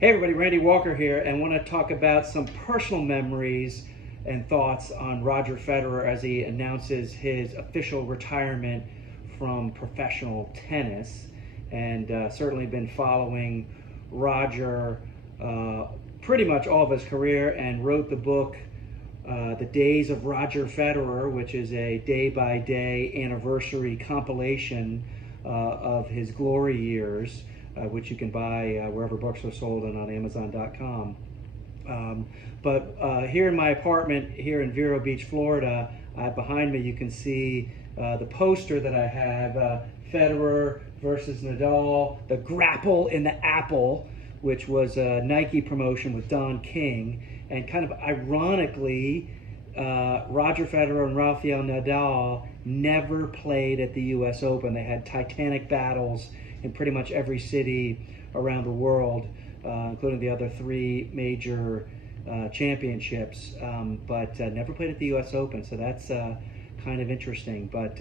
Hey everybody, Randy Walker here, and want to talk about some personal memories and thoughts on Roger Federer as he announces his official retirement from professional tennis. And certainly been following Roger pretty much all of his career, and wrote the book The Days of Roger Federer, which is a day-by-day anniversary compilation of his glory years, which you can buy wherever books are sold and on Amazon.com. But here in my apartment here in Vero Beach, Florida, behind me you can see the poster that I have, Federer versus Nadal, the grapple in the apple, which was a Nike promotion with Don King. And kind of ironically, Roger Federer and Rafael Nadal never played at the US Open. They had titanic battles in pretty much every city around the world, including the other three major championships, but never played at the US Open. So that's kind of interesting. But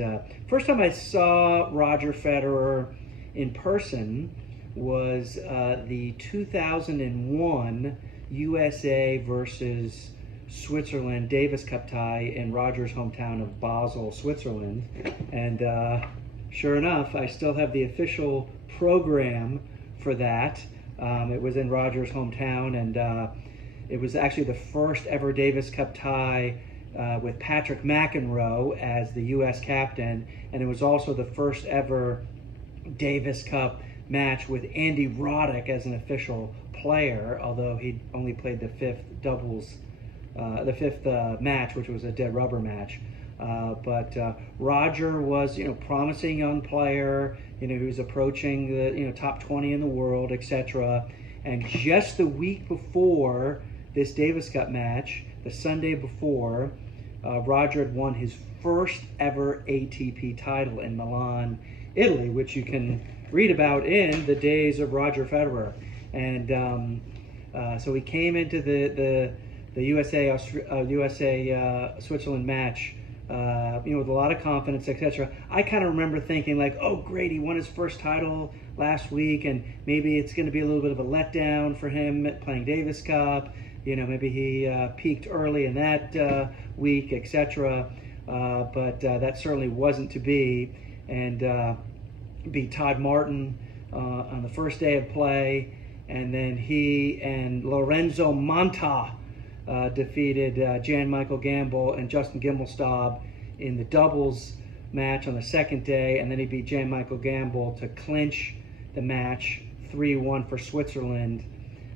first time I saw Roger Federer in person was the 2001 USA versus Switzerland Davis Cup tie in Roger's hometown of Basel, Switzerland. And sure enough, I still have the official program for that. It was in Roger's hometown, and it was actually the first ever Davis Cup tie with Patrick McEnroe as the U.S. captain, and it was also the first ever Davis Cup match with Andy Roddick as an official player, although he only played the fifth match, which was a dead rubber match. But Roger was, promising young player. He was approaching the, top 20 in the world, etc. And just the week before this Davis Cup match, the Sunday before, Roger had won his first ever ATP title in Milan, Italy, which you can read about in The Days of Roger Federer. And so he came into the USA Switzerland match, with a lot of confidence, etc. I kind of remember thinking like, oh great, he won his first title last week, and maybe it's going to be a little bit of a letdown for him playing Davis Cup. Maybe he peaked early in that week, etc. But that certainly wasn't to be, and beat Todd Martin on the first day of play, and then he and Lorenzo Monta defeated Jan-Michael Gamble and Justin Gimelstob in the doubles match on the second day, and then he beat Jan-Michael Gamble to clinch the match 3-1 for Switzerland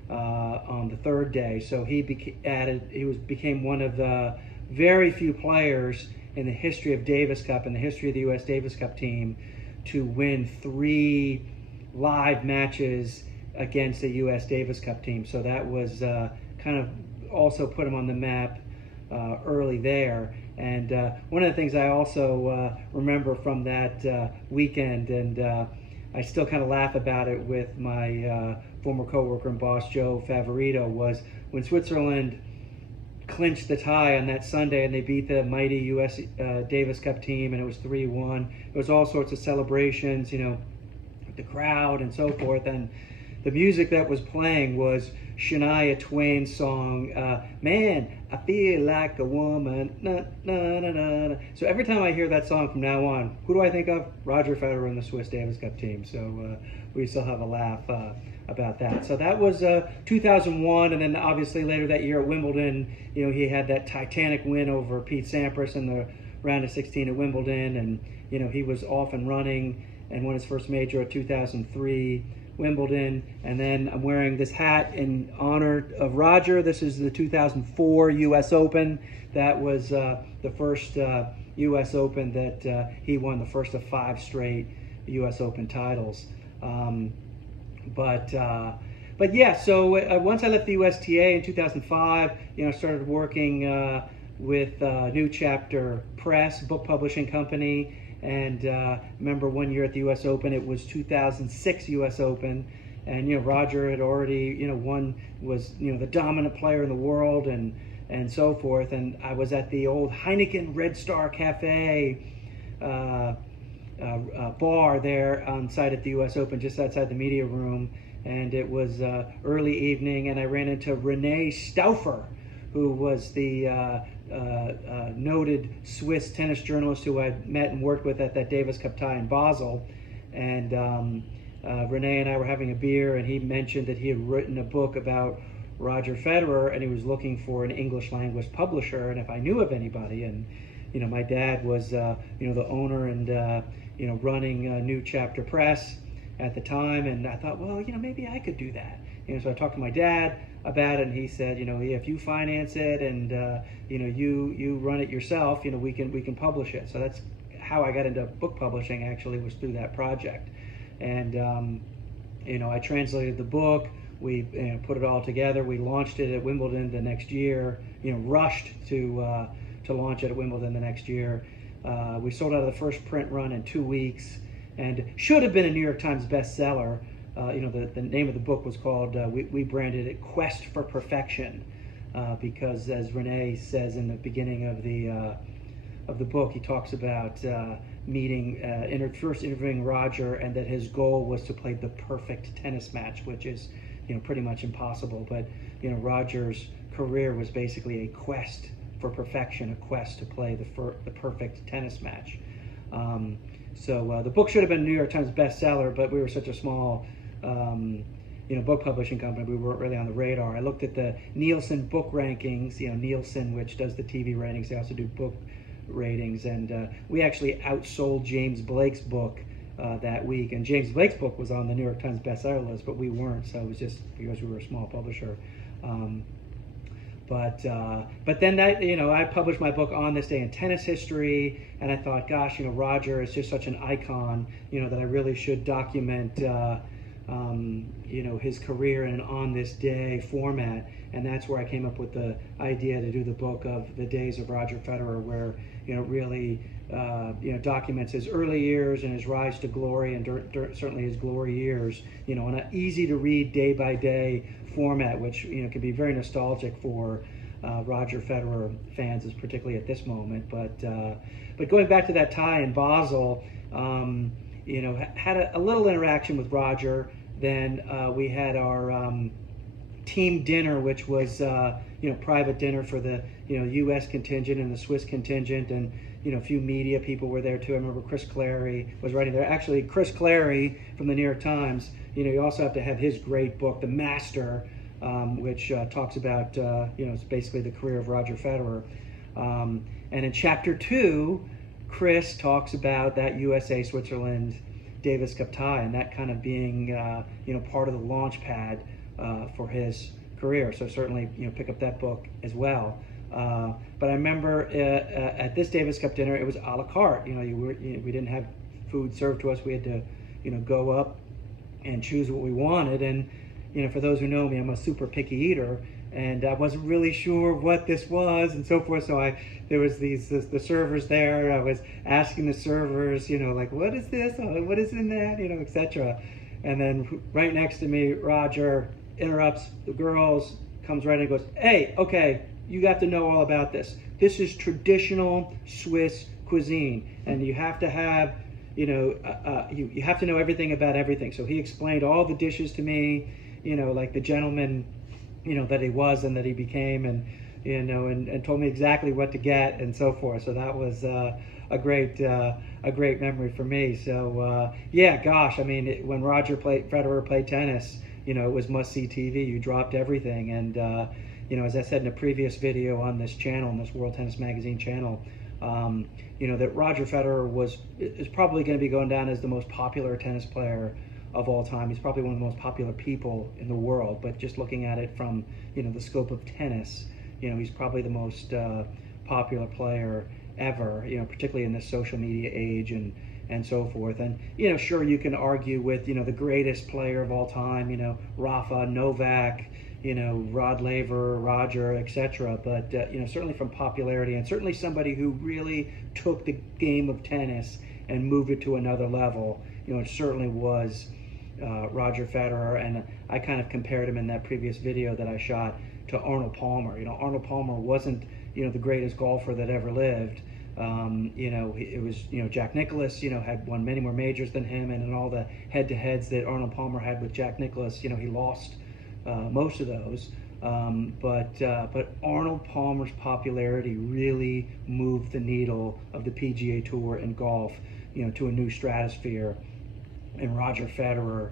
on the third day. So he became one of the very few players in the history of Davis Cup, in the history of the U.S. Davis Cup team, to win 3 live matches against the U.S. Davis Cup team. So that was kind of also put him on the map early there. And one of the things I also remember from that weekend, and I still kind of laugh about it with my former coworker and boss Joe Favorito, was when Switzerland clinched the tie on that Sunday and they beat the mighty U.S. Davis Cup team, and it was 3-1. It was all sorts of celebrations, with the crowd and so forth. And the music that was playing was Shania Twain's song, Man, I Feel Like a Woman, na, na, na, na, na. So every time I hear that song from now on, who do I think of? Roger Federer and the Swiss Davis Cup team. So we still have a laugh about that. So that was 2001, and then obviously later that year at Wimbledon, he had that titanic win over Pete Sampras in the round of 16 at Wimbledon, and he was off and running and won his first major at 2003 Wimbledon. And then I'm wearing this hat in honor of Roger. This is the 2004 US Open. That was the first US Open that he won, the first of 5 straight US Open titles. But yeah, so once I left the USTA in 2005, started working with New Chapter Press, book publishing company. And remember one year at the U.S. Open, it was 2006 U.S. Open, and Roger had already was the dominant player in the world, and so forth. And I was at the old Heineken Red Star Cafe bar there on site at the U.S. Open, just outside the media room, and it was early evening, and I ran into Renee Stauffer, who was the noted Swiss tennis journalist who I met and worked with at that Davis Cup tie in Basel. And Renee and I were having a beer, and he mentioned that he had written a book about Roger Federer, and he was looking for an English language publisher, and if I knew of anybody. And my dad was the owner and running New Chapter Press at the time, and I thought, well, maybe I could do that. So I talked to my dad about it, and he said, if you finance it and you run it yourself, we can publish it. So that's how I got into book publishing. Actually, was through that project. And I translated the book. We put it all together. We launched it at Wimbledon the next year. Rushed to launch it at Wimbledon the next year. We sold out of the first print run in 2 weeks, and should have been a New York Times bestseller. The name of the book was called, we branded it Quest for Perfection, because as Renee says in the beginning of the book, he talks about first interviewing Roger, and that his goal was to play the perfect tennis match, which is pretty much impossible. But Roger's career was basically a quest for perfection, a quest to play the perfect tennis match. So the book should have been a New York Times bestseller, but we were such a small book publishing company, we weren't really on the radar. I looked at the Nielsen book rankings, Nielsen, which does the TV ratings, they also do book ratings, and we actually outsold James Blake's book that week, and James Blake's book was on the New York Times bestseller list, but we weren't, so it was just because we were a small publisher. But then I published my book On This Day in Tennis History, and I thought, gosh, Roger is just such an icon, that I really should document his career in an on this day format. And that's where I came up with the idea to do the book of the days of Roger Federer, where really documents his early years and his rise to glory, and certainly his glory years, in an easy to read day by day format, which can be very nostalgic for Roger Federer fans, particularly at this moment. But going back to that tie in Basel, had a little interaction with Roger. Then we had our team dinner, which was private dinner for the U.S. contingent and the Swiss contingent, and a few media people were there too. I remember Chris Clary was writing there. Actually, Chris Clary from the New York Times. You also have to have his great book, The Master, which talks about it's basically the career of Roger Federer. And in chapter 2, Chris talks about that USA Switzerland Davis Cup tie, and that kind of being part of the launch pad for his career. So certainly pick up that book as well. But I remember at this Davis Cup dinner, it was a la carte. We didn't have food served to us. We had to go up and choose what we wanted. And for those who know me, I'm a super picky eater, and I wasn't really sure what this was and so forth. So there was the servers there. I was asking the servers, like, what is this? What is in that? Etc. And then right next to me, Roger interrupts the girls, comes right in and goes, "Hey, okay, you have to know all about this. This is traditional Swiss cuisine, and you have to have, you have to know everything about everything." So he explained all the dishes to me, like the gentleman, that he was and that he became, and and told me exactly what to get and so forth. So that was a great memory for me. So yeah, gosh, I mean, when Federer played tennis, it was must-see TV. You dropped everything, and as I said in a previous video on this channel, on this World Tennis Magazine channel, that Roger Federer is probably going to be going down as the most popular tennis player of all time. He's probably one of the most popular people in the world, but just looking at it from the scope of tennis, he's probably the most popular player ever, particularly in this social media age and so forth. And sure, you can argue with the greatest player of all time, Rafa, Novak, Rod Laver, Roger, etc. But certainly from popularity, and certainly somebody who really took the game of tennis and moved it to another level, it certainly was Roger Federer. And I kind of compared him in that previous video that I shot to Arnold Palmer. Arnold Palmer wasn't the greatest golfer that ever lived, It was, Jack Nicklaus, had won many more majors than him, and in all the head-to-heads that Arnold Palmer had with Jack Nicklaus, he lost most of those. But Arnold Palmer's popularity really moved the needle of the PGA Tour and golf, to a new stratosphere. And Roger Federer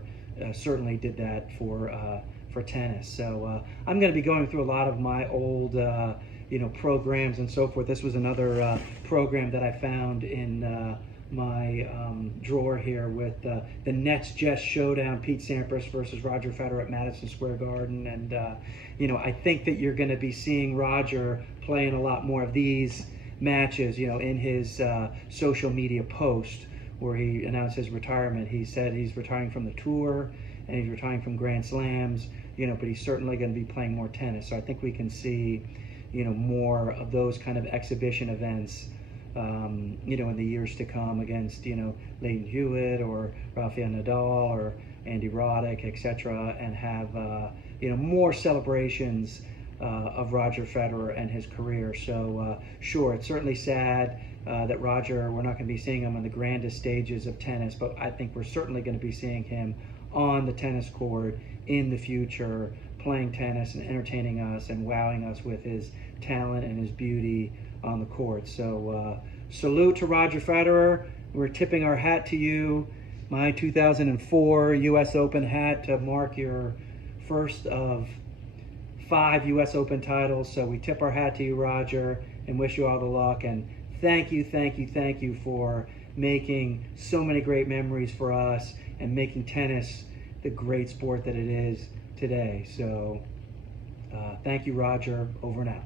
certainly did that for tennis. So I'm going to be going through a lot of my old programs and so forth. This was another program that I found in my drawer here with the Nets Jets showdown, Pete Sampras versus Roger Federer at Madison Square Garden. And I think that you're going to be seeing Roger playing a lot more of these matches, in his social media post where he announced his retirement. He said he's retiring from the tour and he's retiring from Grand Slams, but he's certainly going to be playing more tennis. So I think we can see, more of those kind of exhibition events, in the years to come against, Leighton Hewitt or Rafael Nadal or Andy Roddick, etc., and have, more celebrations of Roger Federer and his career. So sure, it's certainly sad that Roger, we're not going to be seeing him on the grandest stages of tennis, but I think we're certainly going to be seeing him on the tennis court in the future, playing tennis and entertaining us and wowing us with his talent and his beauty on the court. So salute to Roger Federer. We're tipping our hat to you, my 2004 US Open hat, to mark your first of 5 US Open titles. So we tip our hat to you, Roger, and wish you all the luck. And thank you for making so many great memories for us and making tennis the great sport that it is today. So thank you, Roger. Over and out.